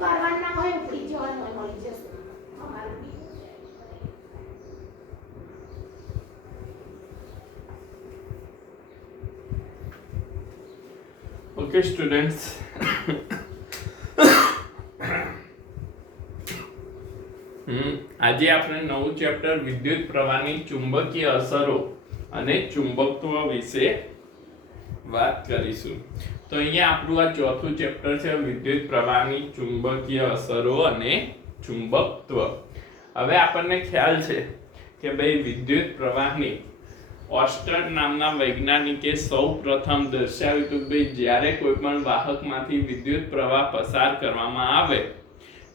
કરવાનું ના હોય ઉપડી જવાનું હોય મળી જશે અમારું બી Okay students, આજે આપણે નવું ચેપ્ટર વિદ્યુત પ્રવાહની ચુંબકીય અસરો અને ચુંબકત્વ વિશે વાત કરીશું. તો અહીંયા આપણું આ ચોથું ચેપ્ટર છે વિદ્યુત પ્રવાહની ચુંબકીય અસરો અને ચુંબકત્વ. હવે આપણને ખ્યાલ છે કે ભાઈ વિદ્યુત પ્રવાહની ઓસ્ટર્ન નામના વૈજ્ઞાનિકે સૌપ્રથમ દર્શાવ્યું હતું કે જ્યારે કોઈ પણ વાહકમાંથી વિદ્યુત પ્રવાહ પસાર કરવામાં આવે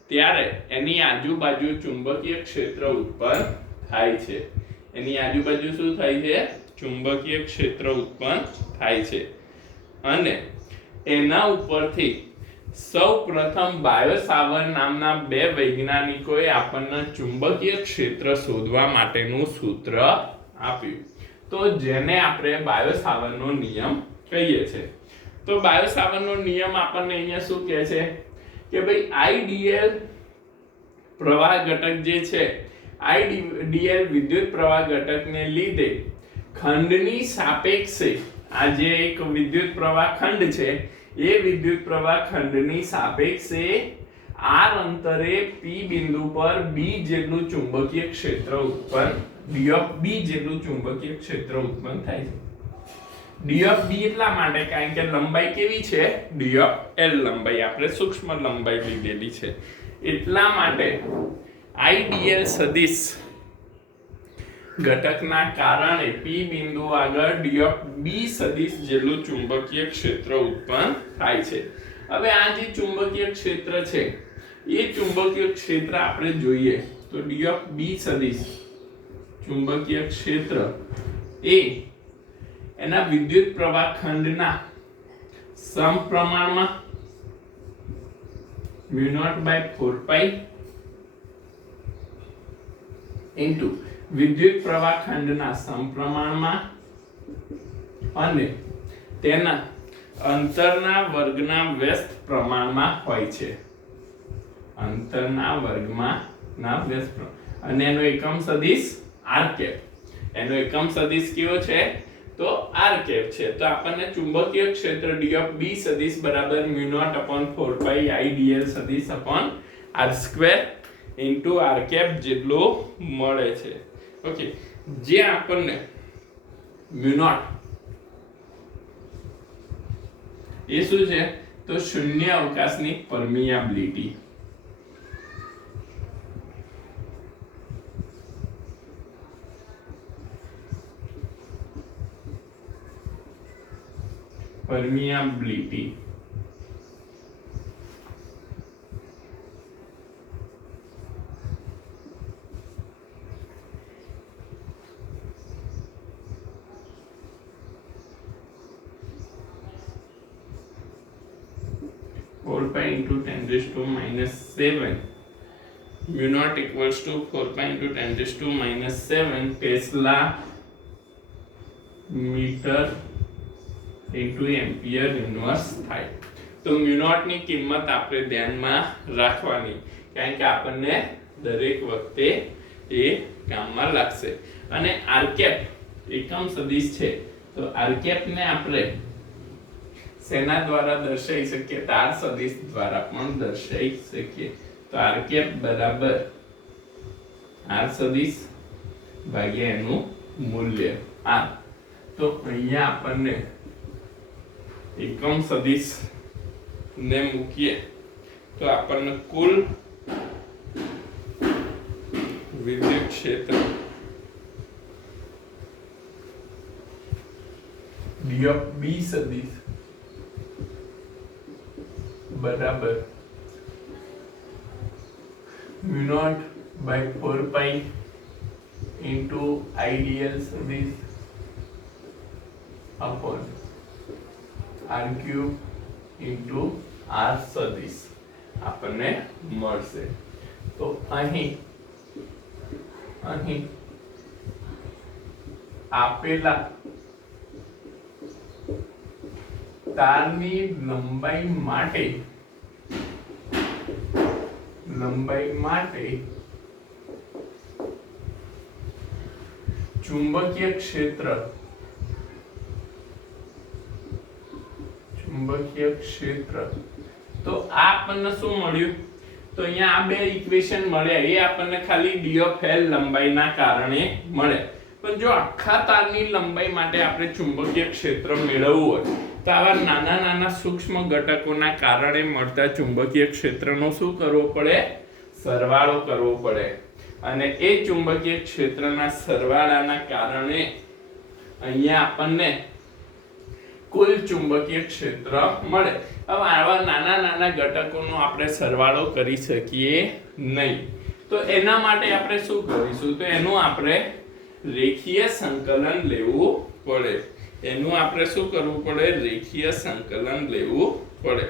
ત્યારે એની આજુબાજુ ચુંબકીય ક્ષેત્ર ઉત્પન્ન થાય છે. એની આજુબાજુ શું થાય છે? ચુંબકીય ક્ષેત્ર ઉત્પન્ન થાય છે. અને એના ઉપરથી સૌપ્રથમ બાયોસાવર્ટ નામના બે વૈજ્ઞાનિકોએ આપણને ચુંબકીય ક્ષેત્ર શોધવા માટેનું સૂત્ર આપ્યું. તો જેને આપણે બાયોસાવર્ટનો નિયમ કહીએ છીએ. તો બાયોસાવર્ટનો નિયમ આપણને અહીંયા શું કહે છે કે ભાઈ આઈડીએલ પ્રવાહ ઘટક જે છે, આઈડીએલ વિદ્યુત પ્રવાહ ઘટકને લીધે ખંડની સાપેક્ષે આ જે એક વિદ્યુત પ્રવાહ ખંડ છે એ વિદ્યુત પ્રવાહ ખંડની સાપેક્ષે r અંતરે p બિંદુ પર b જેટલું ચુંબકીય ક્ષેત્ર ઉત્પન્ન d of b જેટલું ચુંબકીય ક્ષેત્ર ઉત્પન્ન થાય છે. d of b એટલા માટે કારણ કે લંબાઈ કેવી છે? d of l લંબાઈ આપણે સૂક્ષ્મ લંબાઈ લીધેલી છે. એટલા માટે આઈડીએલ સદિશ ઘટકના કારણે p બિંદુ આગળ d of b સદિશ જેટલું ચુંબકીય ક્ષેત્ર ઉત્પન્ન થાય છે. હવે આ જે ચુંબકીય ક્ષેત્ર છે એ ચુંબકીય ક્ષેત્ર આપણે જોઈએ તો d of b સદિશ ચુંબકીય ક્ષેત્ર એ એના વિદ્યુત પ્રવાહ ખંડના સમપ્રમાણમાં μ0/4π ઇન્ટુ વિદ્યુત પ્રવાહ ખંડના સમપ્રમાણમાં અને તેના અંતરના વર્ગના વ્યસ્ત પ્રમાણમાં હોય છે. અંતરના વર્ગમાં ના વ્યસ્ત અને એનો એકમ સદિશ r કેપ. એનો એકમ સદિશ કયો છે? તો r કેપ છે. તો આપણને ચુંબકીય ક્ષેત્ર d of b સદિશ બરાબર μ0/4π idl સદિશ r² ઇન્ટુ r કેપ જેટલો મળે છે. ઓકે, જે આપણને μ0 એ શું છે? તો શૂન્ય અવકાશની permeability. permeability into 10⁻⁷ μ0 equals to 4π into 10⁻⁷ tesla metre into ampere inverse થાય. તો μ0 ની કિંમત આપણે ધ્યાનમાં રાખવાની કારણ કે આપણને દરેક વખતે એ કામમાં લાગશે. અને r કેપ એકમ સદિશ છે તો r કેપ ને આપણે સેના દ્વારા દર્શાવી શકીએ? તાર સદિશ દ્વારા પણ દર્શાવી શકીએ. તો r કેપ બરાબર r સદિશ ભાગ્યા એનું મૂલ્ય r. તો અહીંયા આપણને એકમ સદિશ ને મૂકીએ તો આપણને કુલ વિદ્યુત ક્ષેત્ર d of b સદિશ બરાબર μ0/4π ઇન્ટુ આઈડીએલ સદિશ અપોન r³ ઇન્ટુ r સદિશ આપણને મળશે. તો અહીં આપેલા તારની લંબાઈ માટે લંબાઈ માટે ચુંબકીય ક્ષેત્ર તો આ આપણને શું મળ્યું? તો અહીંયા આ બે ઇક્વેશન મળ્યા, એ આપણને ખાલી d ઓફ l લંબાઈના કારણે મળે. પણ જો આખા તારની લંબાઈ માટે આપણે ચુંબકીય ક્ષેત્ર મેળવવું હોય તો આવા નાના નાના સૂક્ષ્મ ઘટકોના કારણે મળતા ચુંબકીય ક્ષેત્રનો શું કરવો પડે? સરવાળો કરવો પડે. અને એ ચુંબકીય ક્ષેત્રના સરવાળાના કારણે અહીંયા આપણને કુલ ચુંબકીય ક્ષેત્ર મળે. હવે આવા નાના નાના ઘટકોનો આપણે સરવાળો કરી શકીએ નહીં, તો એના માટે આપણે શું કરીશું? તો એનું આપણે રેખીય સંકલન લેવું પડે. એનું આપણે શું કરવું પડે? રેખીય સંકલન લેવું પડે.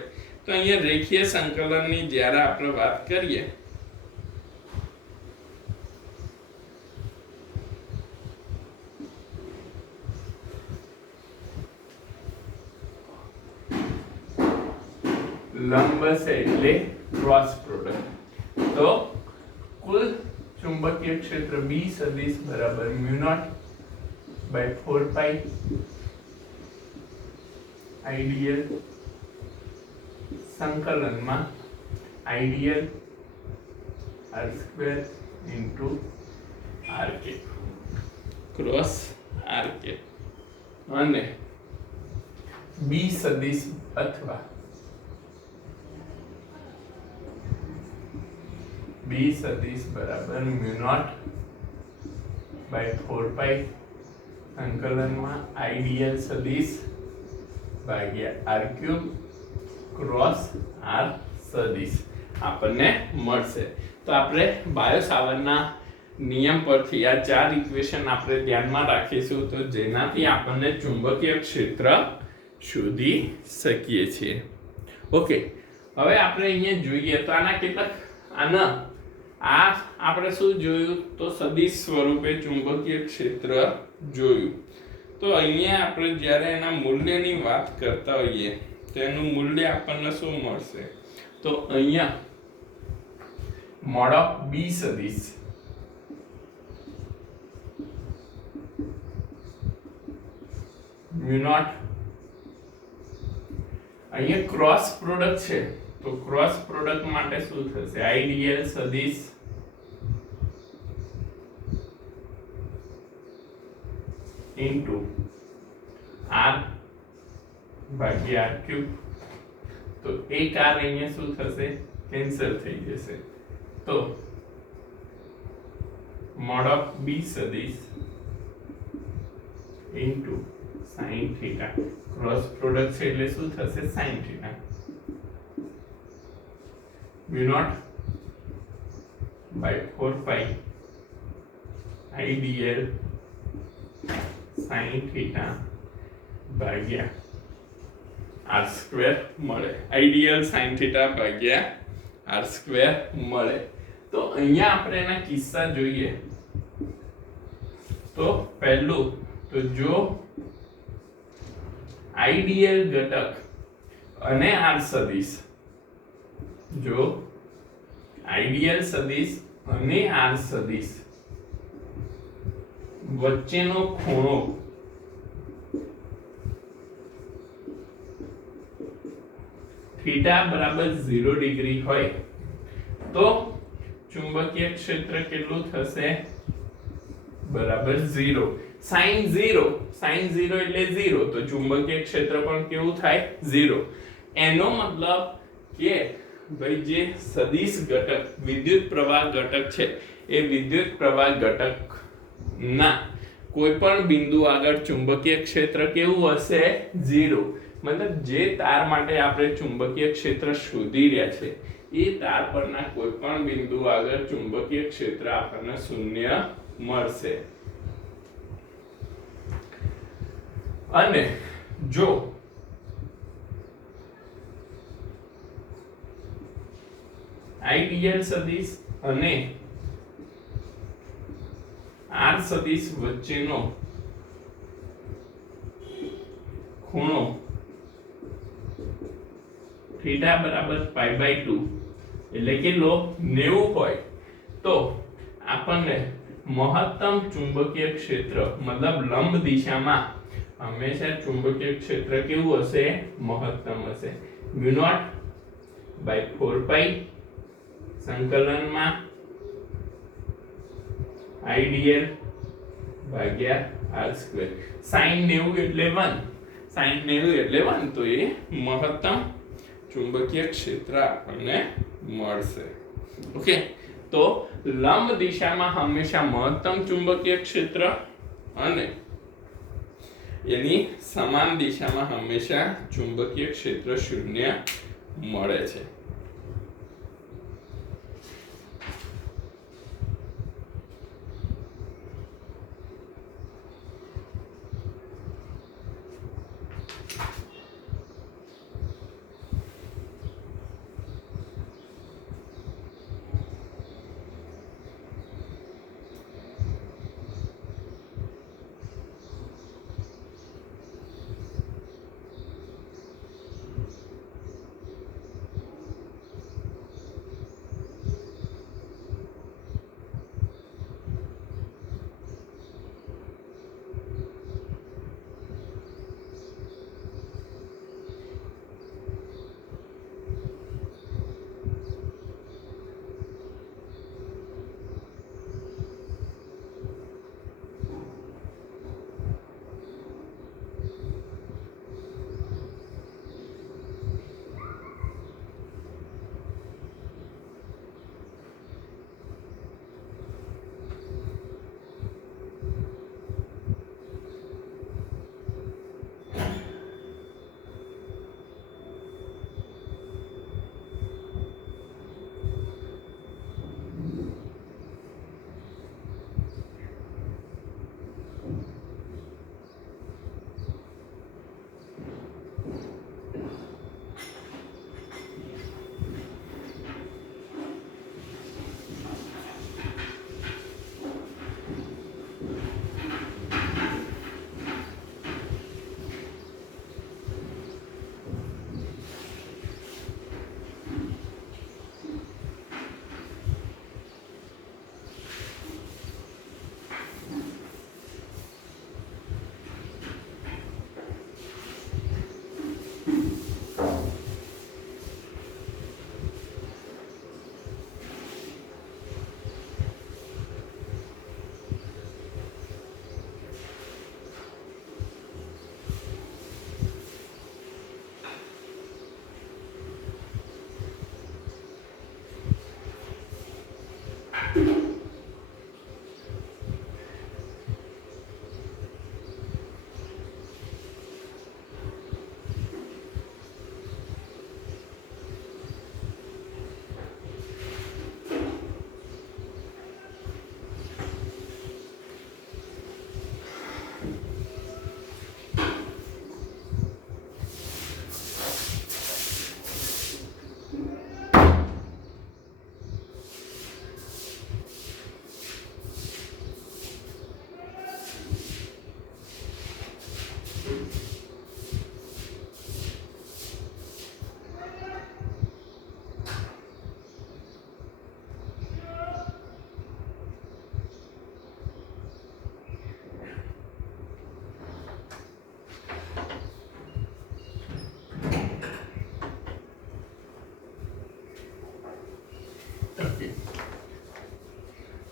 તો અહીંયા રેખીય સંકલનની જ્યારે આપણે વાત કરીએ લંબ છે એટલે ક્રોસ પ્રોડક્ટ. તો કુલ ચુંબકીય ક્ષેત્ર B સદિશ બરાબર μ0 by 4 pi આઈડિયલ સંકલનમાં ideal r² into rk cross rk અને B સદિશ અથવા B સદિશ બરાબર μ0 by 4 pi સંકલનમાં આઈડિયલ સદિશ ભાગ્યા r³ ક્રોસ r સદિશ આપણને મળશે. તો આપણે બાયો સાવરના નિયમ પરથી આ ચાર ઇક્વેશન આપણે ધ્યાનમાં રાખીશું, તો જેનાથી આપણને ચુંબકીય ક્ષેત્ર શોધી શકીએ છીએ. ઓકે, હવે આપણે અહીંયા જોઈએ તો આના કેટલાક આ આપણે શું જોયું? તો સદિશ સ્વરૂપે ચુંબકીય ક્ષેત્ર જોયું. તો અહીંયા આપણે જ્યારે એના મૂલ્યની વાત કરતા હોઈએ તો એનું મૂલ્ય આપણને શું મળશે? તો અહીંયા મોડ ઓફ B સદિશ μ0, અહીંયા ક્રોસ પ્રોડક્ટ છે તો ક્રોસ પ્રોડક્ટ માટે શું થશે? આઈડિયલ સદિશ into r ભાગ્યા r ક્યુબ. તો એક r અહીંયા શું થશે? કેન્સલ થઈ જશે. તો મોડ ઓફ B સદિશ into sin theta, cross product છે એટલે શું થશે? sin theta μ0 by 4 pi I d l sin theta ભાગ્યા r² મળે. આઈડિયલ sin થીટા ભાગ્યા r² મળે. તો અહીંયા આપણે એના કિસ્સા જોઈએ તો પહેલું તો જો આઈડિયલ ઘટક અને r સદિશ, જો આઈડિયલ સદિશ અને r સદિશ વચ્ચેનો ખૂણો થીટા બરાબર 0 ડિગ્રી હોય તો ચુંબકીય ક્ષેત્ર કેટલું થશે? બરાબર 0. sin 0 એટલે 0, તો ચુંબકીય ક્ષેત્ર પણ કેવું થાય? 0. એનો મતલબ કે ભાઈ જે સદિશ ઘટક વિદ્યુત પ્રવાહ ઘટક છે એ વિદ્યુત પ્રવાહ ઘટક ના કોઈ પણ બિંદુ આગળ ચુંબકીય ક્ષેત્ર કેવું હશે? 0. મતલબ જે તાર માટે આપણે ચુંબકીય ક્ષેત્ર શોધી રહ્યા છે એ તાર પરના કોઈ પણ બિંદુ આગળ ચુંબકીય ક્ષેત્ર આપણને શૂન્ય મળશે. અને જો આઈડિયલ સદિશ અને r સદિશ વચ્ચેનો ખૂણો થીટા બરાબર π/2 એટલે કેટલો 90 હોય તો આપણને મહત્તમ ચુંબકીય ક્ષેત્ર મતલબ લંબ દિશામાં હંમેશા ચુંબકીય ક્ષેત્ર કેવું હશે મહત્તમ હશે mu0 by 4 pi સંકલનમાં idl ભાગ્યા r સ્ક્વેર sin 90 એટલે 1 sin 90 એટલે 1 તો એ મહત્તમ ચુંબકીય ક્ષેત્ર આપણને મળશે ઓકે તો લંબ દિશામાં હંમેશા મહત્તમ ચુંબકીય ક્ષેત્ર અને એની સમાન દિશામાં હંમેશા ચુંબકીય ક્ષેત્ર શૂન્ય મળે છે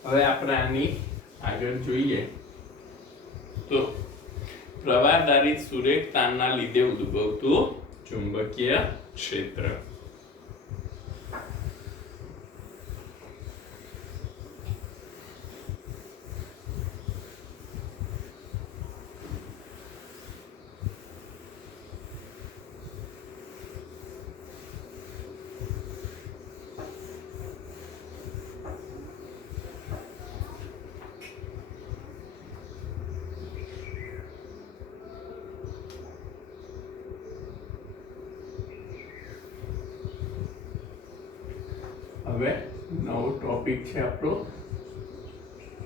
હવે આપણે આની આગળ જોઈએ તો પ્રવાહદારી સુરેખ તારના લીધે ઉદ્ભવતું ચુંબકીય ક્ષેત્ર હવે નવો ટોપિક છે આપણો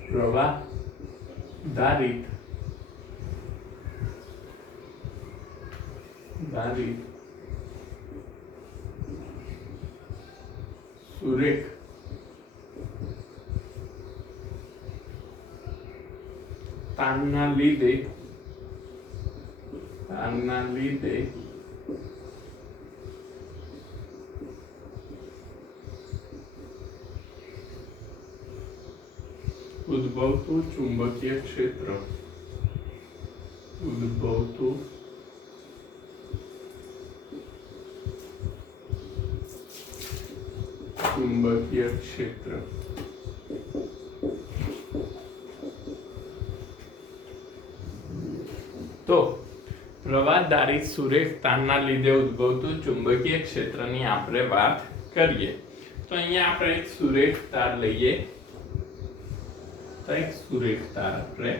પ્રવાહદારિત સુરેખ તાણના લીધે ઉદ્ભવતું ચુંબકીય ક્ષેત્ર તો પ્રવાહધારી સુરેખ તારના લીધે ઉદ્ભવતું ચુંબકીય ક્ષેત્રની આપણે વાત કરીએ તો અહીંયા આપણે એક સુરેખ તાર લઈએ તો એક સુરેખ તાર આપણે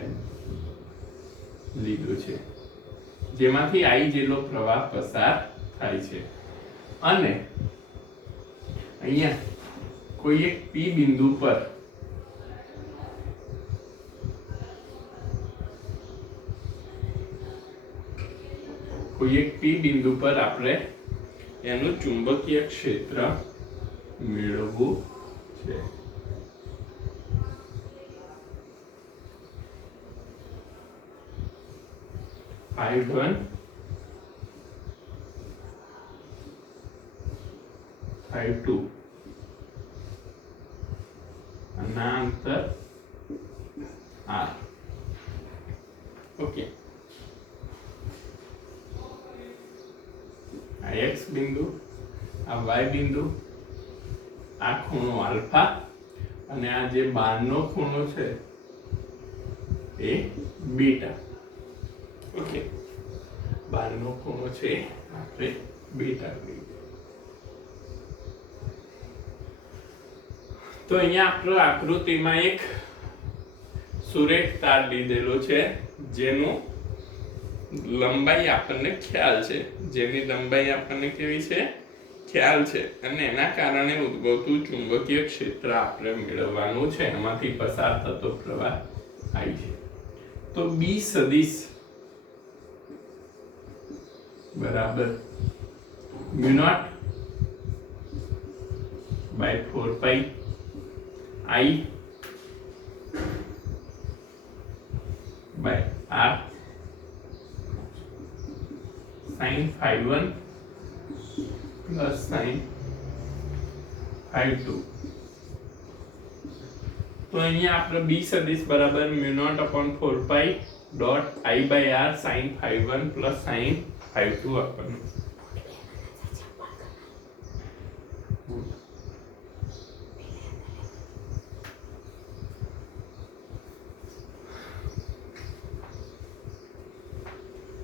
લીધું છે જેમાંથી I જેટલો પ્રવાહ પસાર થાય છે અને અહીંયા કોઈ એક P બિંદુ પર આપણે એનું ચુંબકીય ક્ષેત્ર મેળવવું છે I1 I2 અને અંતર R ઓકે આ x બિંદુ આ y બિંદુ આ ખૂણો આલ્ફા અને આ જે બહારનો ખૂણો છે એ બીટા ઓકે બહારનો ખૂણો છે આપણે બીટા લઈએ તો અહીંયા આપણો આકૃતિમાં એક સુરેખ તાર લીધેલો છે જેનું લંબાઈ આપણને ખ્યાલ છે કેવી છે ખ્યાલ છે અને એના કારણે ઉદ્ભવતું ચુંબકીય ક્ષેત્ર આપણે મેળવવાનું છે એમાંથી પસાર થતો પ્રવાહ I છે તો B સદિશ બરાબર μ0 by 4 pi I by R sin phi1 plus sin phi2 તો અહીંયા આપણે B સદિશ બરાબર μ0 upon 4 pi dot I by R sin phi1 plus sin phi2 આપવાનું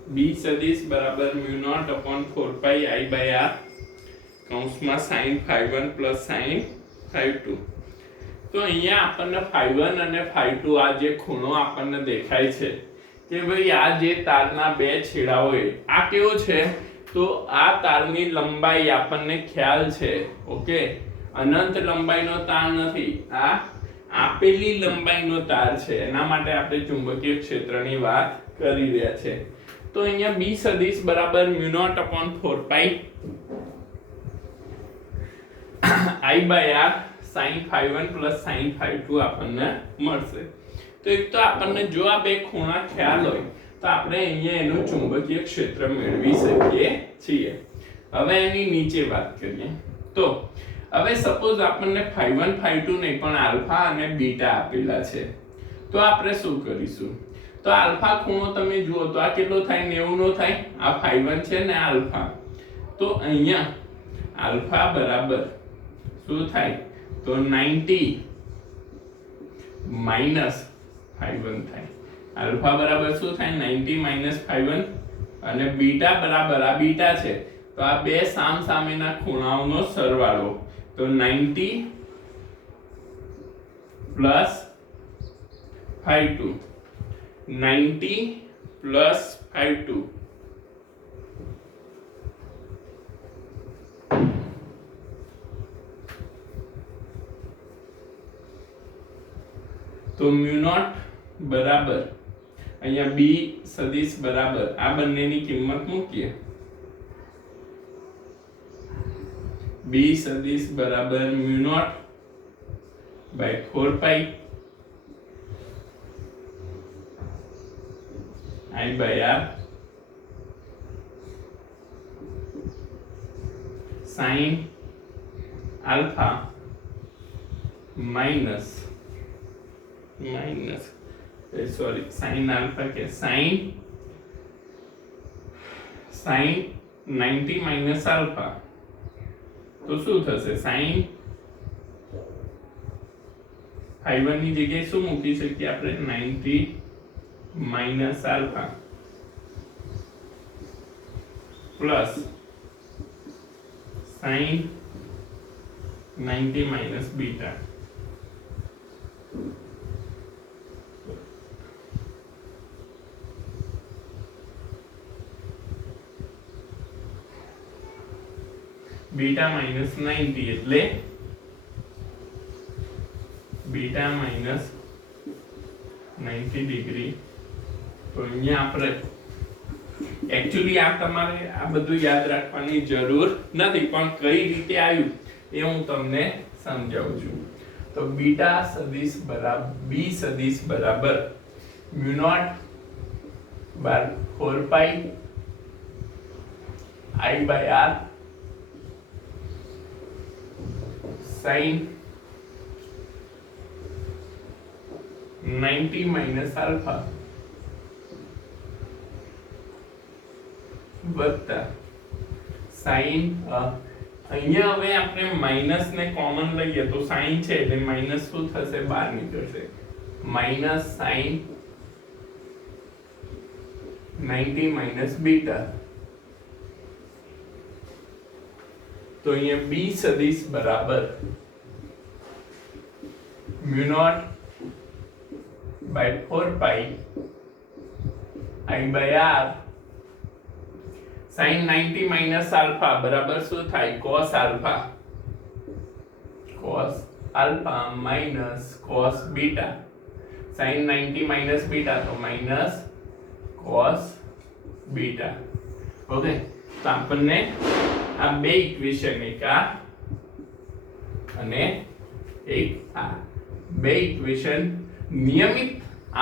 B સદિશ બરાબર μ0 upon 4 pi I by R કૌંસમાં sin phi1 plus sin phi2 તો અહીંયા આપણને phi1 અને phi2 આ જે ખૂણો આપણને દેખાય છે કે ભાઈ આ જે તારના બે છેડા હોય આ કેવો છે તો આ તારની લંબાઈ આપણને ખ્યાલ છે ઓકે અનંત લંબાઈનો તાર નથી આ આપેલી લંબાઈનો તાર છે એના માટે આપણે ચુંબકીય ક્ષેત્રની વાત કરી રહ્યા છે તો અહીંયા B સદિશ બરાબર μ0 upon 4 pi I by R sin phi1 plus sin phi2 આપણને મળશે તો એક તો આપણને જો આ બે ખૂણા ખ્યાલ હોય તો આપણે અહીંયા એનું ચુંબકીય ક્ષેત્ર મેળવી શકીએ છીએ હવે એની નીચે વાત કરીએ તો હવે સપોઝ આપણને phi1 phi2 નહીં પણ આલ્ફા અને બીટા આપેલા છે તો આપણે શું કરીશું તો આલ્ફા ખૂણો તમે જુઓ તો આ કેટલો થાય 90 નો થાય આ phi1 છે ને આલ્ફા તો અહીંયા આલ્ફા બરાબર શું થાય તો 90 માઈનસ phi1 થાય આલ્ફા બરાબર શું થાય 90 માઈનસ phi1 અને બીટા બરાબર આ બીટા છે તો આ બે સામસામેના ખૂણાઓનો સરવાળો તો 90 પ્લસ phi2 90 plus phi2 તો μ0 બરાબર અહીંયા B સદિશ બરાબર આ બંનેની કિંમત મૂકીએ B બી સદિશ બરાબર mu naught by 4 pi I by R sin alpha minus sin alpha के sin 90 minus alpha તો શું થશે sin phi 1 ની જગ્યાએ શું મૂકી શકીએ આપણે 90 minus alpha plus sin 90 minus beta beta minus 90 એટલે beta minus 90 degree તો અહીંયા આપણે एक्चुअली આ તમારે આ બધું યાદ રાખવાની જરૂર નથી પણ કઈ રીતે આવ્યું એ હું તમને સમજાવું છું તો બીટા સદિશ બરાબર બી સદિશ બરાબર mu not bar 4 pi I by R sin 90 minus alpha વત્તા sin અહીંયા હવે આપણે માઈનસ ને કોમન લઈએ તો sin છે એટલે માઈનસ શું થશે બહાર નીકળશે માઈનસ sin 90 minus beta તો અહીંયા b સદિશ બરાબર mu not by 4 pi I by R sin 90 minus alpha બરાબર શું થાય cos alpha minus cos beta sin 90 minus beta તો minus cos beta ઓકે તો આપણને આ બે ઇક્વેશન એક આ અને એક આ બે ઇક્વેશન નિયમિત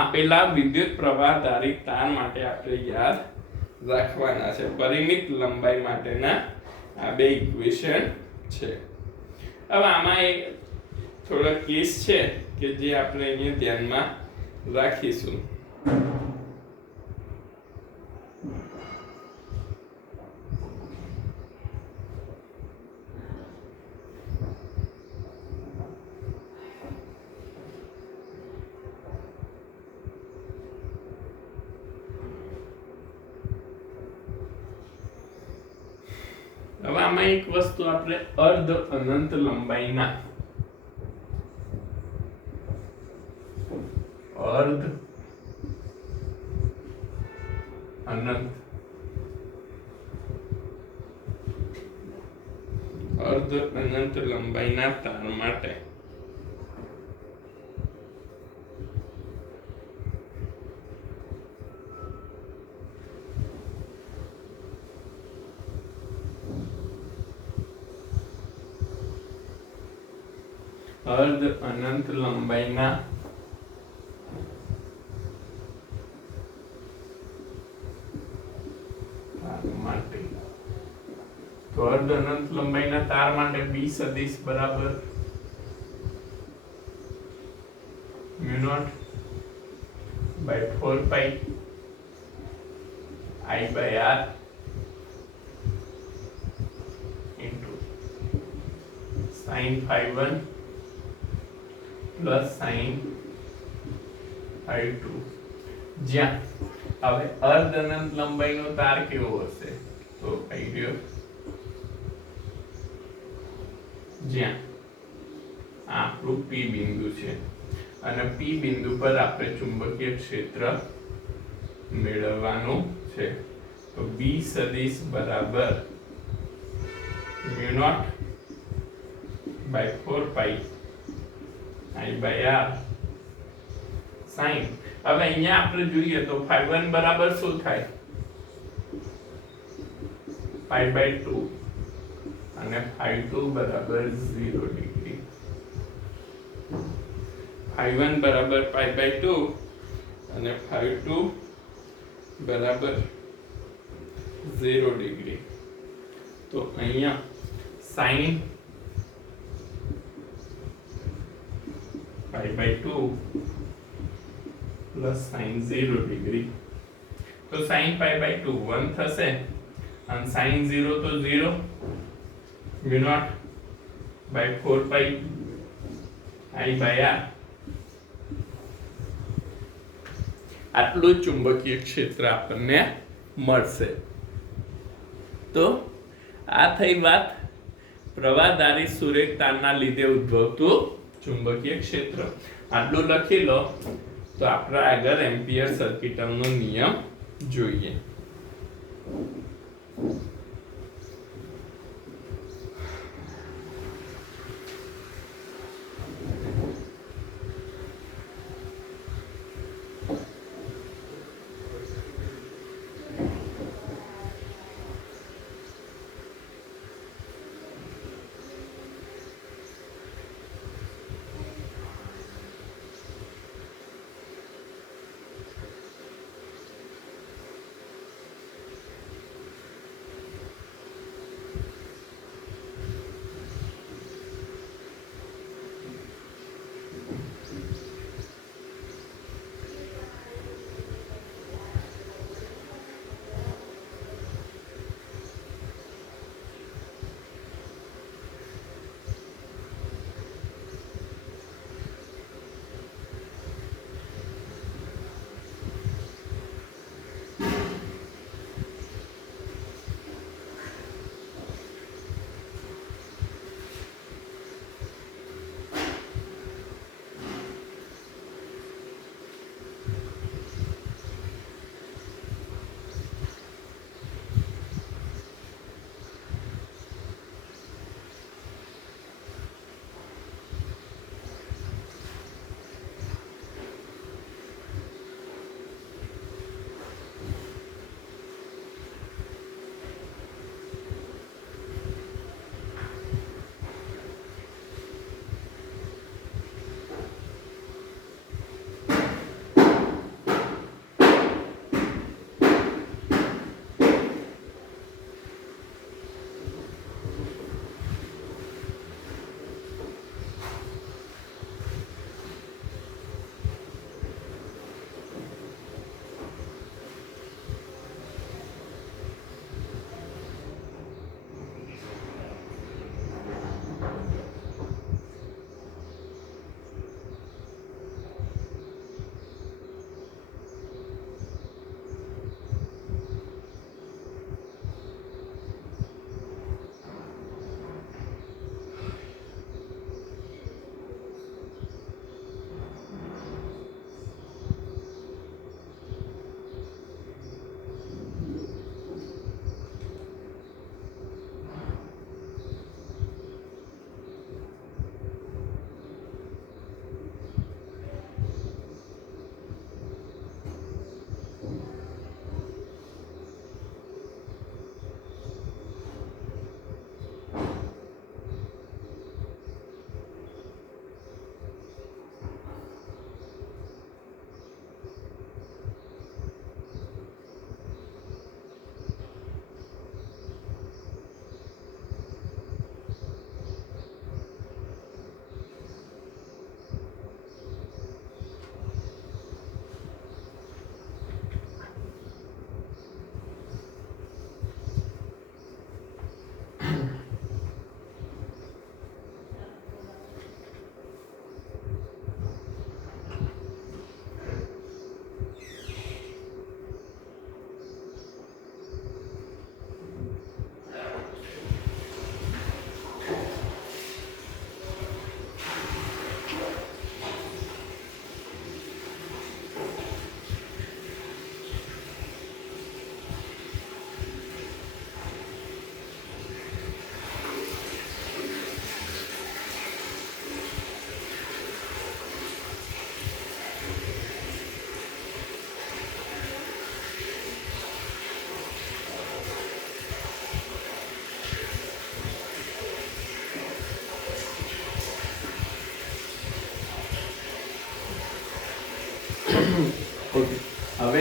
આપેલા વિદ્યુત પ્રવાહ ધારિત તાર માટે આપણે યાદ રાખવાના છે પરિમિત લંબાઈ માટેના આ બે ઇક્વેશન છે હવે આમાં એક થોડા કેસ છે કે જે આપણે અહીંયા ધ્યાનમાં રાખીશું હવે આમાં એક વસ્તુ આપણે અર્ધ અનંત લંબાઈના અર્ધ અનંત લંબાઈના તાર માટે અર્ધ અનંત લંબાઈના તાર માટે તો અર્ધ અનંત લંબાઈના તાર માટે b સદિશ બરાબર mu naught by 4 pi I by R into sin phi 1 plus sin phi 2 જ્યાં હવે અર્ધ અનંત લંબાઈનો તાર કેવો હશે તો કઈ ગયો જ્યાં આપણું P બિંદુ છે અને P બિંદુ પર આપણે ચુંબકીય ક્ષેત્ર મેળવવાનું છે તો B સદિશ બરાબર mu naught by 4 pi I by R sin હવે અહીંયા આપણે જોઈએ તો phi 1 બરાબર શું થાય pi by 2 અને ϕ2 બરાબર 0 ડિગ્રી, ϕ1 બરાબર π/2 અને ϕ2 બરાબર 0 ડિગ્રી. તો અહીંયા sin π/2 પ્લસ sin 0 ડિગ્રી. તો sin π/2 1 થશે અને sin 0 તો 0 μ0 by 4 pi I by r. આટલું ચુંબકીય ક્ષેત્ર આપણને મળશે. તો આ થઈ વાત પ્રવાહધારી સુરેખ તારના લીધે ઉદ્ભવતું ચુંબકીય ક્ષેત્ર. આટલું લખી લો તો આપણે આગળ એમ્પિયર સર્કિટનો નિયમ જોઈએ.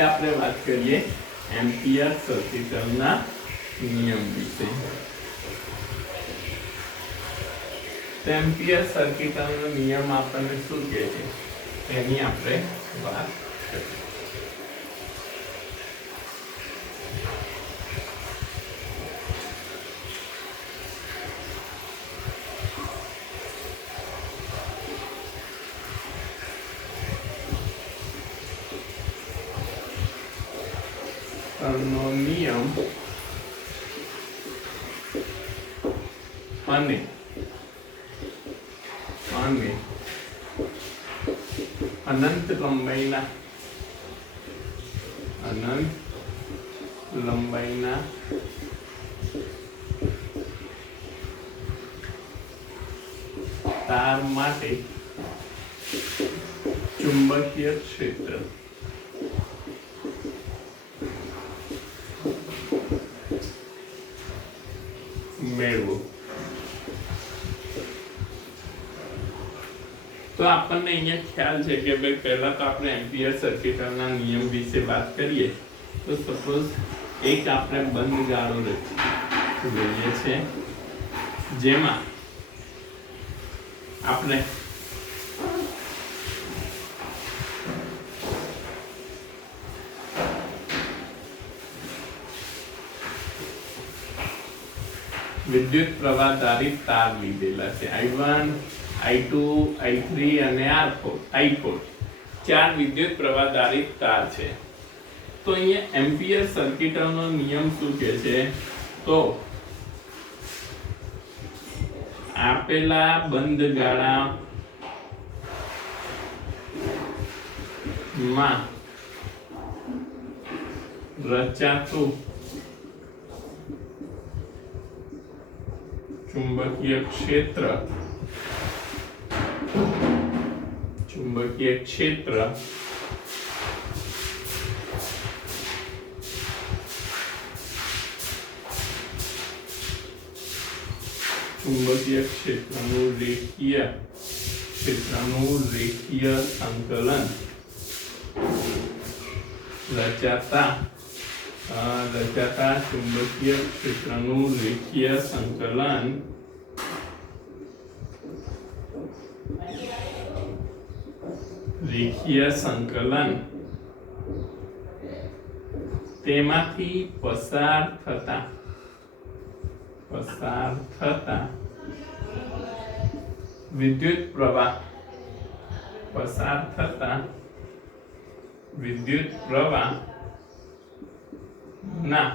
હવે આપણે વાત કરીએ એમ્પિયર સર્કિટના નિયમ વિશે. તો એમ્પિયર સર્કિટનો નિયમ આપણને શું કહે છે તેની આપણે વાત કરીએ. નો નિયમ અને અનંત લંબાઈના તાર માટે ચુંબકીય ક્ષેત્ર મેળવો. તો આપણને અહીંયા ખ્યાલ છે કે ભાઈ પહેલા તો આપણે એમ્પિયર સર્કિટના નિયમ વિશે વાત કરીએ. તો સપોઝ એક આપણે બંધ ગાળો લઈએ છે જેમાં આપણે વિદ્યુત પ્રવાહ ધારિત તાર લીધેલા છે I1 I2 I3 અને I4 ચાર વિદ્યુત પ્રવાહ ધારિત તાર છે. તો અહીંયા એમ્પિયર સર્કિટનો નિયમ શું કહે છે? તો આપેલા બંધ ગાળામાં રચાતું ચુંબકીય ક્ષેત્ર ચુંબકીય ક્ષેત્રના રેખીય સંકલન રચાતા ચુંબકીય ક્ષેત્રનું રેખીય સંકલન તેમાંથી પસાર થતા વિદ્યુત પ્રવાહ ના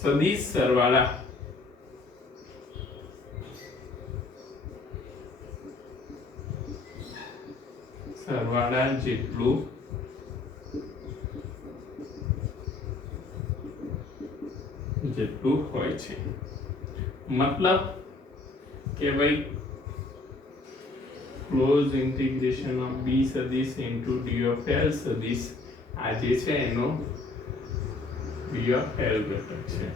સદિશ સરવાળા જેટલું હોય છે. મતલબ કે ભાઈ ક્લોઝ ઇન્ટિગ્રેશન ઓફ b સદિશ ઇન્ટુ d ઓફ l સદિશ આ જે છે એનો b ઓફ l ઘટક છે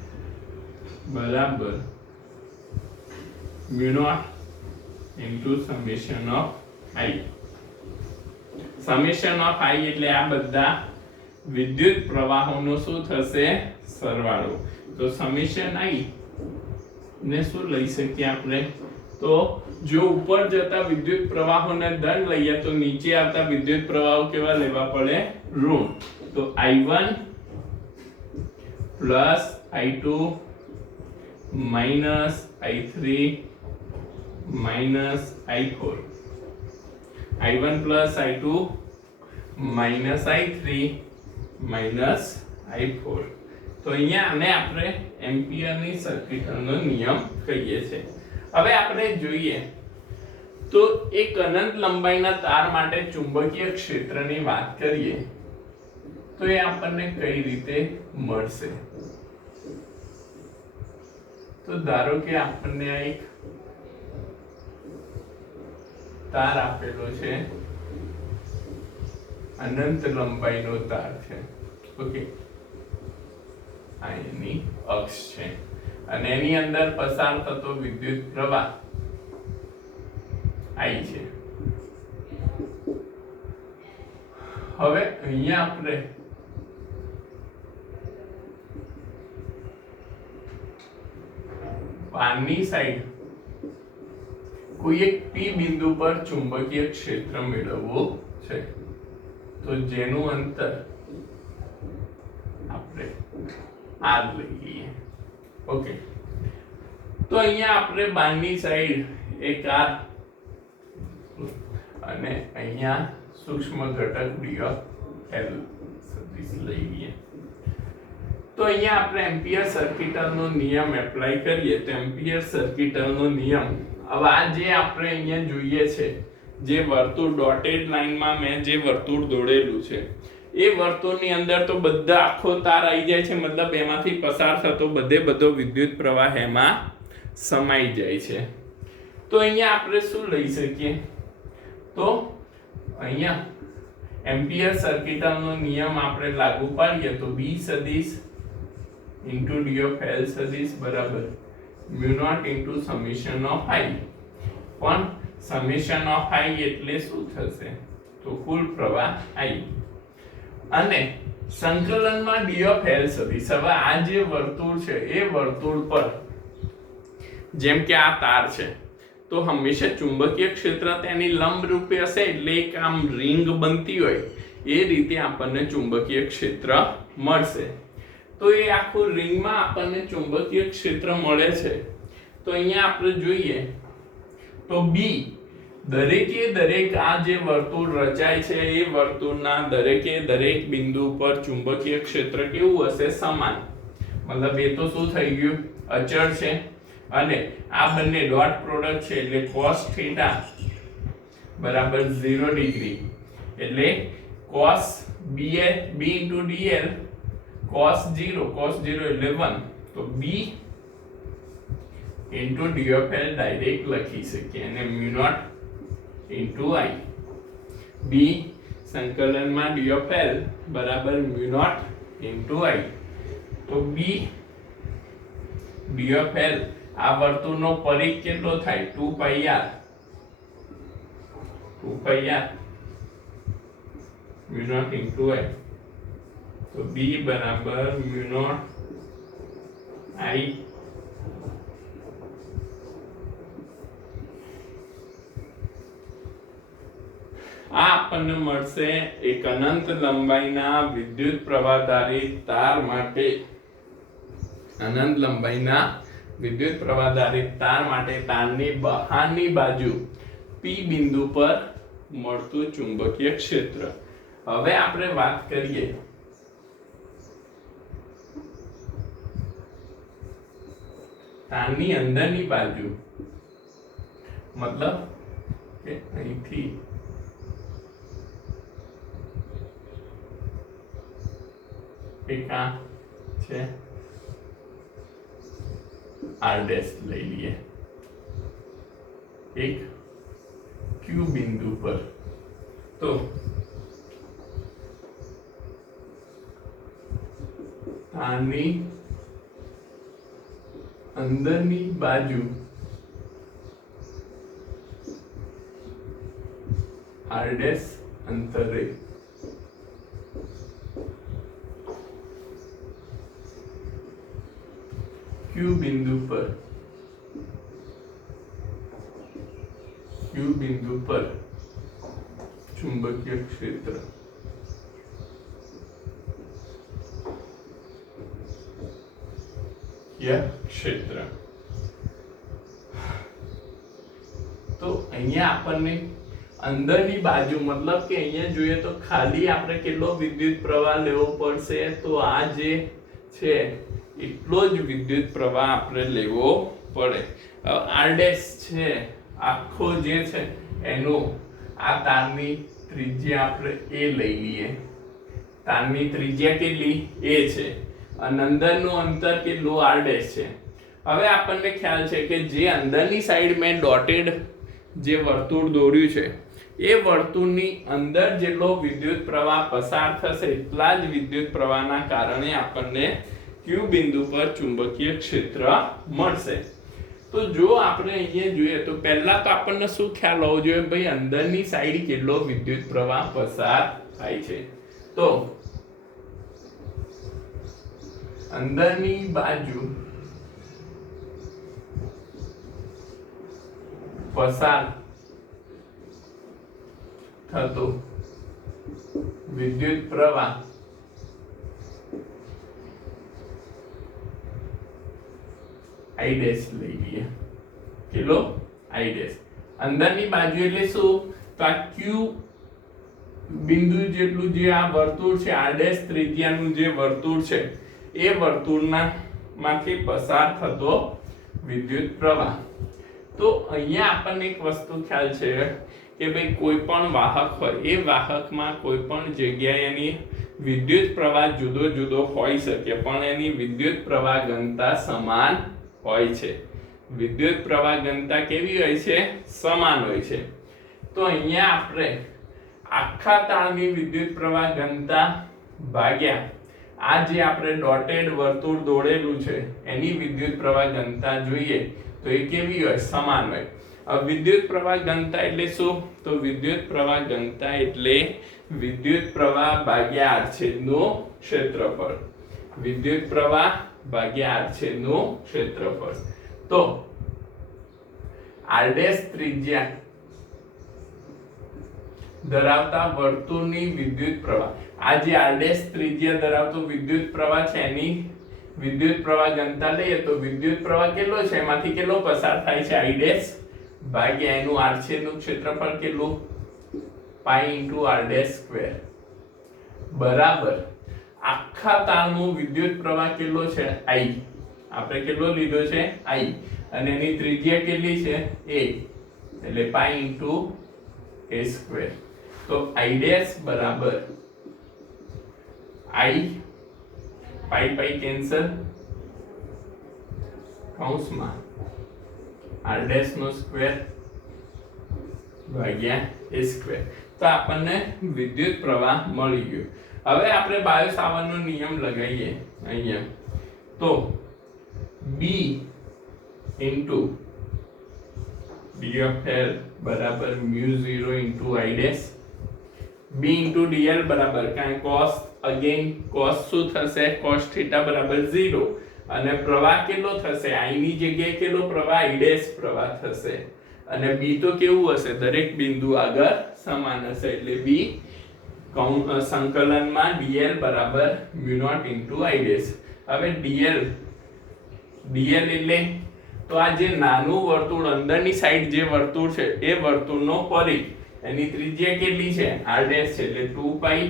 બરાબર mu naught into summation of i. Summation of i એટલે આ બધા વિદ્યુત પ્રવાહોનો શું થશે? સરવાળો. તો સમેશન i ને શું લઈ શકીએ આપણે? તો જો ઉપર જતા વિદ્યુત પ્રવાહોને ધન લઈએ તો નીચે આવતા વિદ્યુત પ્રવાહો કેવા લેવા પડે? ઋણ. તો i1 plus i2 minus i3 minus i4 i1 plus i2 minus i3 minus i4. તો અહીંયા આને આપણે એમ્પિયરની સર્કિટનો નિયમ કહીએ છીએ. હવે આપણે જોઈએ તો એક અનંત લંબાઈના તાર માટે ચુંબકીય ક્ષેત્રની વાત કરીએ તો એ આપણને કઈ રીતે મળશે? તો ધારો કે આપણને આ એક તાર આપેલો છે, અનંત લંબાઈનો તાર છે. ઓકે, આ એની અક્ષ છે અને એની અંદર પસાર થતો વિદ્યુત પ્રવાહ I છે. હવે અહીંયા આપણે બહારની સાઈડ કોઈ એક P બિંદુ પર ચુંબકીય ક્ષેત્ર મેળવવું છે, તો જેનું અંતર આપણે r લઈ લઈએ. ઓકે, તો અહીંયા આપણે બહારની સાઈડ એક r અને અહીંયા સૂક્ષ્મ ઘટક dl સદિશ લઈ લઈએ. તો અહીંયા આપણે એમ્પિયર સર્કિટલનો નિયમ એપ્લાય કરીએ તો એમ્પિયર સર્કિટલનો નિયમ હવે આ જે આપણે અહીંયા જોઈએ છે, જે વર્તુળ ડોટેડ લાઈનમાં મેં જે વર્તુળ દોરેલું છે એ વર્તુળની અંદર તો બધા આખો તાર આવી જાય છે, મતલબ એમાંથી પસાર થતો બધો વિદ્યુત પ્રવાહ એમાં સમાઈ જાય છે. તો અહીંયા આપણે શું લઈ શકીએ, તો અહીંયા એમ્પિયર સર્કિટલનો નિયમ આપણે લાગુ પાડીએ તો B સદિશ into d of L સદિશ બરાબર mu naught into summation of I. પણ summation of I એટલે શું થશે, તો કુલ પ્રવાહ I અને સંકલનમાં d of L સદિશ. હવે આ જે વર્તુળ છે એ વર્તુળ પર જેમ કે આ તાર છે તો હંમેશા ચુંબકીય ક્ષેત્ર તેની લંબ રૂપે હશે, એટલે એક આમ રિંગ બનતી હોય એ રીતે આપણને ચુંબકીય ક્ષેત્ર મળશે. તો એ આખું રિંગમાં આપણને ચુંબકીય ક્ષેત્ર મળે છે. તો અહીંયા આપણે જોઈએ તો B દરેકે દરેક આ જે વર્તુળ રચાય છે એ વર્તુળના દરેકે દરેક બિંદુ પર ચુંબકીય ક્ષેત્ર કેવું હશે, સમાન. મતલબ એ તો શું થઈ ગયું, અચળ છે. અને આ બંને ડોટ પ્રોડક્ટ છે એટલે cos θ બરાબર 0 ડિગ્રી, એટલે cos b into dl cos 0 એટલે 1, તો b into d of L direct લખી શકીએ અને mu naught into I. b સંકલનમાં d of L બરાબર mu naught into I. તો b d of L આ વર્તુળનો પરિઘ કેટલો થાય, 2 pi r mu naught into I. તો b બરાબર mu naught I આ આપણને મળશે એક અનંત લંબાઈના વિદ્યુત પ્રવાહધારી તાર માટે. અનંત લંબાઈના વિદ્યુત પ્રવાહધારી તાર માટે તારની બહારની બાજુ P બિંદુ પર મળતું ચુંબકીય ક્ષેત્ર. હવે આપણે વાત કરીએ તારની અંદરની બાજુ, મતલબ કે અહીંથી એક આ છે r ડેશ લઈ લઈએ એક Q બિંદુ પર. તો આની અંદરની બાજુ r ડેશ અંતરે Q બિંદુ પર ચુંબકીય ક્ષેત્ર ક્ષેત્ર. તો અહીંયા આપણને અંદરની બાજુ મતલબ કે અહીંયા જોઈએ તો ખાલી આપણે કેટલો વિદ્યુત પ્રવાહ લેવો પડશે, તો આ જે છે એટલો જ વિદ્યુત પ્રવાહ આપણે લેવો પડે. r ડેશ છે આખો જે છે એનો આ તારની ત્રિજ્યા આપણે a લઈ લઈએ. તારની ત્રિજ્યા કેટલી a છે અને અંદરનું અંતર કેટલું r ડેશ છે. હવે આપણને ખ્યાલ છે કે જે અંદરની સાઈડ મેં ડોટેડ જે વર્તુળ દોર્યું છે એ વર્તુળની અંદર જેટલો વિદ્યુત પ્રવાહ પસાર થશે એટલા જ વિદ્યુત પ્રવાહના કારણે આપણને Q બિંદુ પર ચુંબકીય ક્ષેત્ર મળશે. તો જો આપણે અહીંયા જોઈએ તો પહેલા તો આપણને શું ખ્યાલ હોવો જોઈએ, ભાઈ અંદરની સાઈડ કેટલો વિદ્યુત પ્રવાહ પસાર થાય છે. તો અંદરની બાજુ પસાર થતો વિદ્યુત પ્રવાહ I ડેશ લઈ લઈએ. કેટલો? I dash. અંદરની બાજુ એટલે શું? તો આ Q બિંદુ જેટલું જે આ વર્તુળ છે R ડેશ ત્રિજ્યાનું જે વર્તુળ છે એ વર્તુળના માંથી પસાર થતો વિદ્યુત પ્રવાહ. તો અહીંયા આપણને એક વસ્તુ ખ્યાલ છે કે ભાઈ કોઈ પણ વાહક હોય એ વાહકમાં કોઈ પણ જગ્યાએ એની વિદ્યુત પ્રવાહ જુદો જુદો હોઈ શકે પણ એની વિદ્યુત પ્રવાહ ઘનતા સમાન હોય છે. વિદ્યુત પ્રવાહ ઘનતા કેવી હોય છે? સમાન હોય છે. તો અહીંયા આપણે આખા તારની વિદ્યુત પ્રવાહ ઘનતા ભાગ્યા આ જે આપણે ડોટેડ વર્તુળ દોરેલું છે એની વિદ્યુત પ્રવાહ ઘનતા જોઈએ તો એ કેવી હોય? સમાન હોય. હવે વિદ્યુત પ્રવાહ ઘનતા એટલે શું? તો વિદ્યુત પ્રવાહ ઘનતા એટલે વિદ્યુત પ્રવાહ ભાગ્યા આડછેદનું ક્ષેત્રફળ. વિદ્યુત પ્રવાહ ભાગ્યા આડછેદનું ક્ષેત્રફળ. તો R ડેશ ત્રિજ્યા ધરાવતા વર્તુળની વિદ્યુત પ્રવાહ, આ જે R ડેશ ત્રિજ્યા ધરાવતો વિદ્યુત પ્રવાહ છે એની વિદ્યુત પ્રવાહ ઘનતા લઈએ તો વિદ્યુત પ્રવાહ કેટલો છે એમાંથી કેટલો પસાર થાય છે? I ડેશ ભાગ્યા એનું આડછેદનું ક્ષેત્રફળ કેટલું? પાઈ ઇન્ટુ R ડેશ સ્ક્વેર બરાબર આખા તારનું વિદ્યુત પ્રવાહ કેટલો છે? I. આપણે કેટલો લીધો છે? I. અને એની ત્રિજ્યા કેટલી છે? A. એટલે પાઈ ઇન્ટુ A સ્ક્વેર. તો I ડેશ બરાબર I પાઈ પાઈ કેન્સલ કૌંસમાં R ડેશ નો સ્ક્વેર ભાગ્યા A સ્ક્વેર. તો આપણને વિદ્યુત પ્રવાહ મળી ગયો. હવે આપણે બાયો સાવરનો નિયમ લગાવીએ અહીંયા. તો B into D of L બરાબર μ0 into I dash. B into dl બરાબર કાંઈ cos અગેન cos શું થશે? cos થીટા બરાબર 0 અને પ્રવાહ કેટલો થશે? I ની જગ્યાએ કેટલો પ્રવાહ? I ડેશ પ્રવાહ થશે. અને B તો કેવું હશે? દરેક બિંદુ આગળ સમાન હશે એટલે B સંકલનમાં dl બરાબર μ0 ઇન્ટુ I ડેશ. હવે dl એટલે તો આ જે નાનું વર્તુળ અંદરની સાઈડ જે વર્તુળ છે એ વર્તુળનો પરિઘ એની ત્રિજ્યા કેટલી છે? R ડેશ છે એટલે 2 પાઈ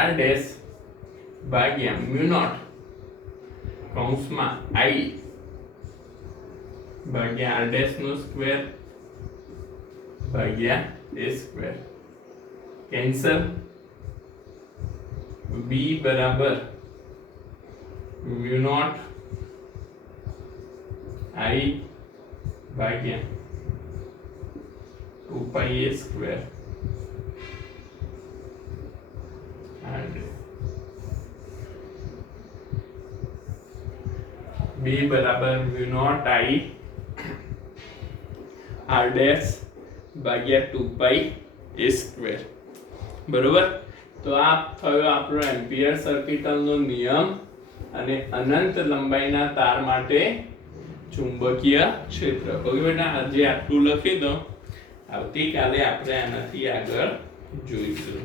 R ડેશ ભાગ્યા μ0 કૌંસમાં I ભાગ્યા R ડેશ નો સ્ક્વેર ભાગ્યા A સ્ક્વેર કેન્સલ. B બરાબર μ0 I ભાગ્યા 2 પાઈ A સ્ક્વેર B બરાબર μ0 I R ડેશ ભાગ્યા 2 પાઈ A સ્ક્વેર. બરોબર. તો આ થયો આપણો એમ્પિયર સર્કિટલનો નિયમ અને અનંત લંબાઈના તાર માટે ચુંબકીય ક્ષેત્ર. ઓકે બેટા, આજે આટલું લખી દો. આવતીકાલે આપણે આનાથી આગળ જોઈશું.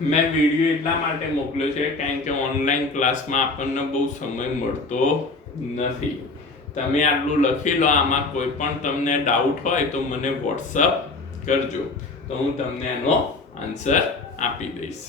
મેં વિડીયો એટલા માટે મોકલ્યો છે કારણ કે ઓનલાઈન ક્લાસમાં આપણને બહુ સમય મળતો નથી. તમે આટલું લખી લો. આમાં કોઈ પણ તમને ડાઉટ હોય તો મને વોટ્સઅપ કરજો તો હું તમને એનો આન્સર આપી દઈશ.